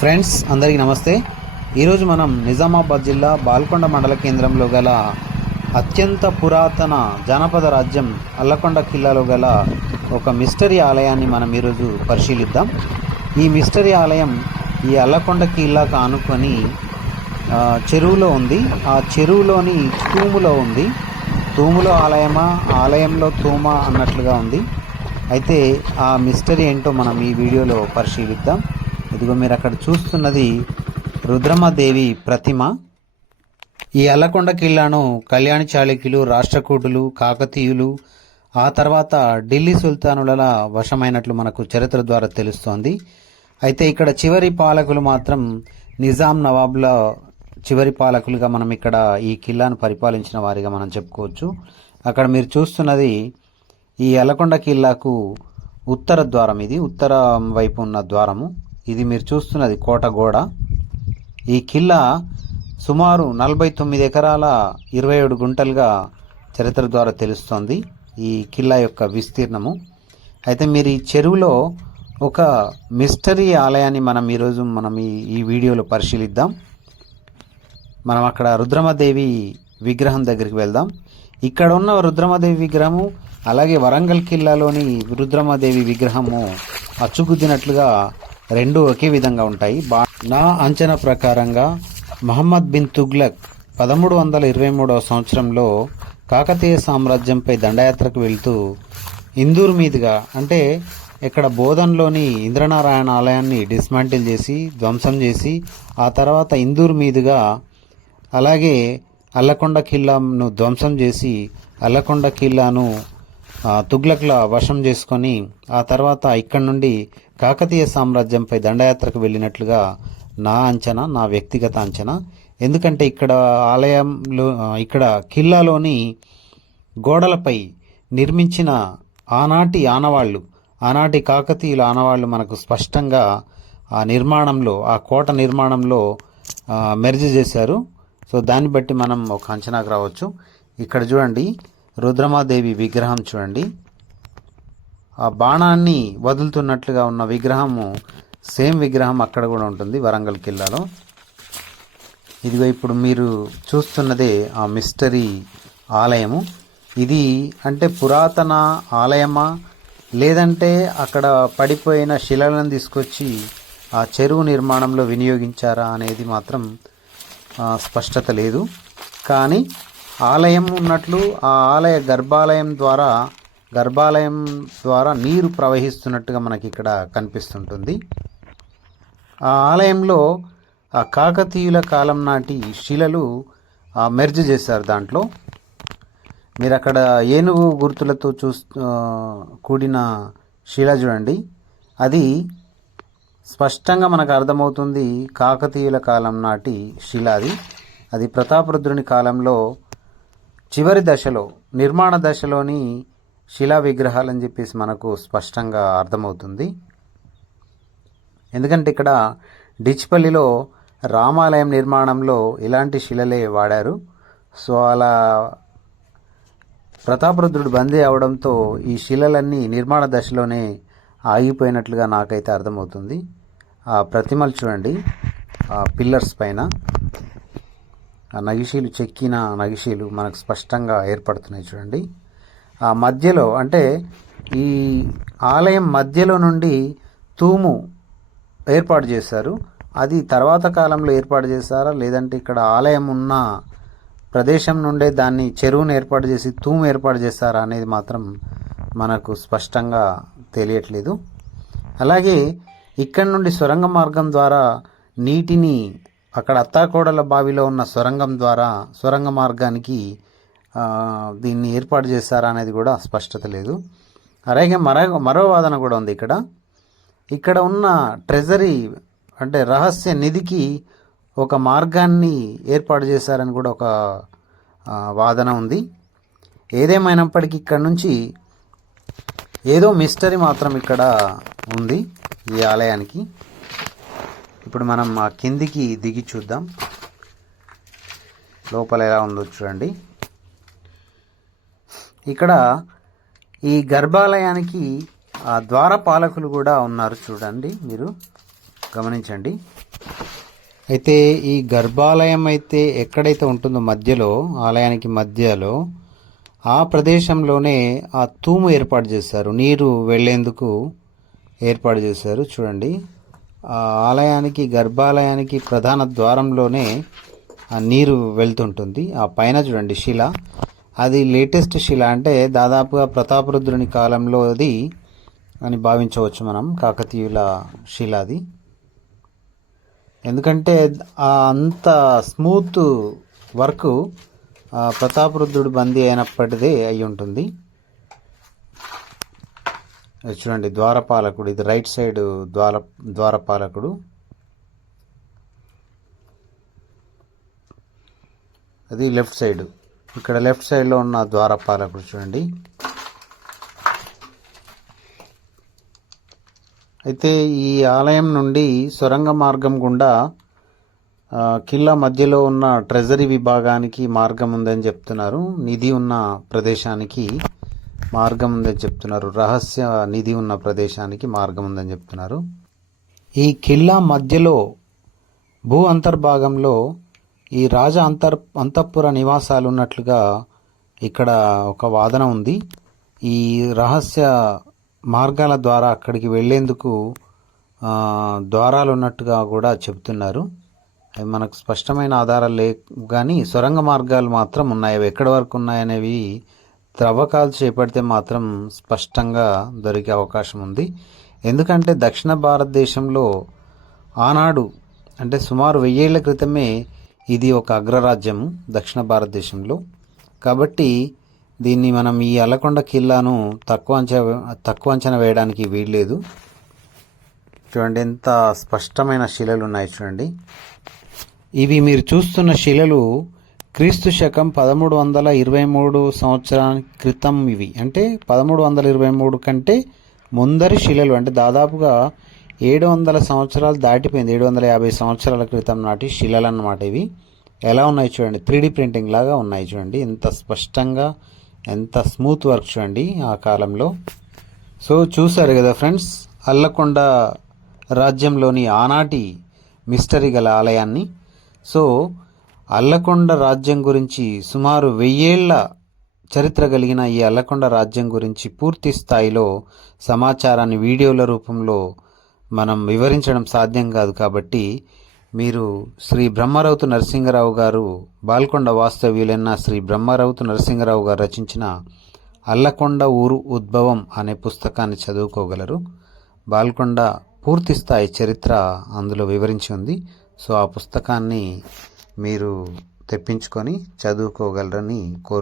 Friends అందరికీ నమస్తే. ఈరోజు మనం నిజామాబాద్ జిల్లా బాల్కొండ మండల కేంద్రంలో గల అత్యంత పురాతన జానపద రాజ్యం అల్లకొండ కిల్లాలో గల ఒక మిస్టరీ ఆలయాన్ని మనం ఈరోజు పరిశీలిద్దాం. ఈ మిస్టరీ ఆలయం ఈ అల్లకొండ కిల్లాకు ఆనుకొని చెరువులో ఉంది. ఆ చెరువులోని తూములో ఉంది. తూములో ఆలయమా, ఆలయంలో తూమా అన్నట్లుగా ఉంది. అయితే ఆ మిస్టరీ ఏంటో మనం ఈ వీడియోలో పరిశీలిద్దాం. ఇదిగో మీరు అక్కడ చూస్తున్నది రుద్రమదేవి ప్రతిమ. ఈ అల్లకొండ కిల్లాను కళ్యాణి చాళుక్యులు, రాష్ట్రకూటులు, కాకతీయులు, ఆ తర్వాత ఢిల్లీ సుల్తానుల వశమైనట్లు మనకు చరిత్ర ద్వారా తెలుస్తోంది. అయితే ఇక్కడ చివరి పాలకులు మాత్రం నిజాం నవాబుల చివరి పాలకులుగా మనం ఇక్కడ ఈ కిల్లాను పరిపాలించిన వారిగా మనం చెప్పుకోవచ్చు. అక్కడ మీరు చూస్తున్నది ఈ అల్లకొండ కిల్లాకు ఉత్తర ద్వారం. ఇది ఉత్తర వైపు ఉన్న ద్వారము. ఇది మీరు చూస్తున్నది కోట గోడ. ఈ కిల్లా సుమారు 49 ఎకరాల 27 గుంటలుగా చరిత్ర ద్వారా తెలుస్తోంది ఈ కిల్లా యొక్క విస్తీర్ణము. అయితే మీరు ఈ చెరువులో ఒక మిస్టరీ ఆలయాన్ని మనం ఈరోజు ఈ వీడియోలో పరిశీలిద్దాం. మనం అక్కడ రుద్రమదేవి విగ్రహం దగ్గరికి వెళ్దాం. ఇక్కడ ఉన్న రుద్రమదేవి విగ్రహము అలాగే వరంగల్ కిల్లాలోని రుద్రమదేవి విగ్రహము అచ్చుగుద్దినట్లుగా రెండు ఒకే విధంగా ఉంటాయి. నా అంచనా ప్రకారంగా మహమ్మద్ బిన్ తుగ్లక్ 1323 సంవత్సరంలో కాకతీయ సామ్రాజ్యంపై దండయాత్రకు వెళ్తూ ఇందూరు మీదుగా, అంటే ఇక్కడ బోధన్లోని ఇంద్రనారాయణ ఆలయాన్ని డిస్మాంటిల్ చేసి ధ్వంసం చేసి ఆ తర్వాత ఇందూరు మీదుగా అలాగే అల్లకొండ కిల్లాను ధ్వంసం చేసి అల్లకొండ కిల్లాను తుగ్లక్ల వశం చేసుకొని ఆ తర్వాత ఇక్కడ నుండి కాకతీయ సామ్రాజ్యంపై దండయాత్రకు వెళ్ళినట్లుగా నా అంచనా, నా వ్యక్తిగత అంచనా. ఎందుకంటే ఇక్కడ ఆలయంలో ఇక్కడ కిల్లాలోని గోడలపై నిర్మించిన ఆనాటి కాకతీయుల ఆనవాళ్లు మనకు స్పష్టంగా ఆ నిర్మాణంలో, ఆ కోట నిర్మాణంలో మెర్జ్ చేశారు. సో దాన్ని బట్టి మనం ఒక అంచనాకు రావచ్చు. ఇక్కడ చూడండి, రుద్రమాదేవి విగ్రహం చూడండి. ఆ బాణాన్ని వదులుతున్నట్లుగా ఉన్న విగ్రహము సేమ్ విగ్రహం అక్కడ కూడా ఉంటుంది వరంగల్ కిల్లాలో. ఇదిగో ఇప్పుడు మీరు చూస్తున్నదే ఆ మిస్టరీ ఆలయము. ఇది అంటే పురాతన ఆలయమా లేదంటే అక్కడ పడిపోయిన శిలలను తీసుకొచ్చి ఆ చెరువు నిర్మాణంలో వినియోగించారా అనేది మాత్రం స్పష్టత లేదు. కానీ ఆలయం ఉన్నట్లు, ఆ ఆలయ గర్భాలయం ద్వారా నీరు ప్రవహిస్తున్నట్టుగా మనకి ఇక్కడ కనిపిస్తుంటుంది. ఆ ఆలయంలో ఆ కాకతీయుల కాలం నాటి శిలలు మెర్జ్ చేశారు దాంట్లో. మీరు అక్కడ ఏనుగు గుర్తులతో కూడిన శిల చూడండి. అది స్పష్టంగా మనకు అర్థమవుతుంది కాకతీయుల కాలం నాటి శిల. అది ప్రతాపరుద్రుని కాలంలో చివరి దశలో, నిర్మాణ దశలోని శిలా విగ్రహాలని చెప్పేసి మనకు స్పష్టంగా అర్థమవుతుంది. ఎందుకంటే ఇక్కడ డిచ్పల్లిలో రామాలయం నిర్మాణంలో ఇలాంటి శిలలే వాడారు. సో అలా ప్రతాపరుద్రుడు బందీ అవడంతో ఈ శిలలన్నీ నిర్మాణ దశలోనే ఆగిపోయినట్లుగా నాకైతే అర్థమవుతుంది. ఆ ప్రతిమలు చూడండి, ఆ పిల్లర్స్ పైన ఆ నగిశీలు, చెక్కిన నగిశీలు మనకు స్పష్టంగా ఏర్పడుతున్నాయి చూడండి. ఆ మధ్యలో, అంటే ఈ ఆలయం మధ్యలో నుండి తూము ఏర్పాటు చేశారు. అది తర్వాత కాలంలో ఏర్పాటు చేశారా లేదంటే ఇక్కడ ఆలయం ఉన్న ప్రదేశం నుండే దాన్ని చెరువును ఏర్పాటు చేసి తూము ఏర్పాటు చేశారా అనేది మాత్రం మనకు స్పష్టంగా తెలియట్లేదు. అలాగే ఇక్కడ నుండి సొరంగ మార్గం ద్వారా నీటిని అక్కడ అత్తాకోడల బావిలో ఉన్న సొరంగ మార్గానికి దీన్ని ఏర్పాటు చేశారా అనేది కూడా స్పష్టత లేదు. అలాగే మరో వాదన కూడా ఉంది. ఇక్కడ ఉన్న ట్రెజరీ, అంటే రహస్య నిధికి ఒక మార్గాన్ని ఏర్పాటు చేశారని కూడా ఒక వాదన ఉంది. ఏదేమైనప్పటికీ ఇక్కడ నుంచి ఏదో మిస్టరీ మాత్రం ఇక్కడ ఉంది ఈ ఆలయానికి. ఇప్పుడు మనం ఆ కిందికి దిగి చూద్దాం లోపల ఎలా ఉందో చూడండి. ఇక్కడ ఈ గర్భాలయానికి ఆ ద్వారపాలకులు కూడా ఉన్నారు చూడండి, మీరు గమనించండి. అయితే ఈ గర్భాలయం అయితే ఎక్కడైతే ఉంటుందో మధ్యలో, ఆలయానికి మధ్యలో ఆ ప్రదేశంలోనే ఆ తూము ఏర్పాటు చేశారు, నీరు వెళ్ళేందుకు ఏర్పాటు చేశారు. చూడండి, ఆ ఆలయానికి గర్భాలయానికి ప్రధాన ద్వారంలోనే ఆ నీరు వెళ్తుంటుంది. ఆ పైన చూడండి శిల, అది లేటెస్ట్ శిల, అంటే దాదాపుగా ప్రతాపరుద్రుని కాలంలో అది అని భావించవచ్చు మనం, కాకతీయుల శిల అది. ఎందుకంటే అంత స్మూత్ వర్క్ ప్రతాపరుద్రుడు బందీ అయినప్పటిదే అయి ఉంటుంది. చూడండి, ద్వారపాలకుడు, ఇది రైట్ సైడ్ ద్వారపాలకుడు, అది లెఫ్ట్ సైడ్. ఇక్కడ లెఫ్ట్ సైడ్లో ఉన్న ద్వారపాలకుడు చూడండి. అయితే ఈ ఆలయం నుండి సొరంగ మార్గం గుండా కిల్లా మధ్యలో ఉన్న ట్రెజరీ విభాగానికి మార్గం ఉందని చెప్తున్నారు. నిధి ఉన్న ప్రదేశానికి మార్గం ఉందని చెప్తున్నారు. రహస్య నిధి ఉన్న ప్రదేశానికి మార్గం ఉందని చెప్తున్నారు. ఈ కిల్లా మధ్యలో భూ అంతర్భాగంలో ఈ రాజ అంతఃపుర నివాసాలు ఉన్నట్లుగా ఇక్కడ ఒక వాదన ఉంది. ఈ రహస్య మార్గాల ద్వారా అక్కడికి వెళ్లేందుకు ద్వారాలు ఉన్నట్టుగా కూడా చెబుతున్నారు. అవి మనకు స్పష్టమైన ఆధారాలు లేవు, కానీ సొరంగ మార్గాలు మాత్రం ఉన్నాయి. అవి ఎక్కడి వరకు ఉన్నాయనేవి త్రవ్వకాలు చేపడితే మాత్రం స్పష్టంగా దొరికే అవకాశం ఉంది. ఎందుకంటే దక్షిణ భారతదేశంలో ఆనాడు, అంటే సుమారు 1000 ఏళ్ల క్రితమే ఇది ఒక అగ్రరాజ్యము దక్షిణ భారతదేశంలో. కాబట్టి దీన్ని మనం ఈ అల్లకొండ కిల్లాను తక్కువ అంచనా వేయడానికి వీల్లేదు. చూడండి, ఎంత స్పష్టమైన శిలలు ఉన్నాయి చూడండి. ఇవి మీరు చూస్తున్న శిలలు క్రీస్తు శకం 1323 సంవత్సరాల క్రితం ఇవి. అంటే 1323 కంటే ముందరి శిలలు, అంటే దాదాపుగా 700 సంవత్సరాలు దాటిపోయింది. 750 సంవత్సరాల క్రితం నాటి శిలలు అన్నమాట ఇవి. ఎలా ఉన్నాయి చూడండి, 3D ప్రింటింగ్ లాగా ఉన్నాయి చూడండి. ఎంత స్పష్టంగా, ఎంత స్మూత్ వర్క్ చూడండి ఆ కాలంలో. సో చూసారు కదా ఫ్రెండ్స్, అల్లకొండ రాజ్యంలోని ఆనాటి మిస్టరీ గల ఆలయాన్ని. సో అల్లకొండ రాజ్యం గురించి, సుమారు 1000 ఏళ్ల చరిత్ర కలిగిన ఈ అల్లకొండ రాజ్యం గురించి పూర్తి స్థాయిలో సమాచారాన్ని వీడియోల రూపంలో మనం వివరించడం సాధ్యం కాదు. కాబట్టి మీరు శ్రీ బ్రహ్మరౌతు నరసింగరావు గారు, బాల్కొండ వాస్తవ్యులైన శ్రీ బ్రహ్మరౌతు నరసింగరావు గారు రచించిన అల్లకొండ ఊరు ఉద్భవం అనే పుస్తకాన్ని చదువుకోగలరు. బాల్కొండ పూర్తి స్థాయి చరిత్ర అందులో వివరించి ఉంది. సో ఆ పుస్తకాన్ని మీరు తెప్పించుకొని చదువుకోగలరని కోరుకుంటున్నాను.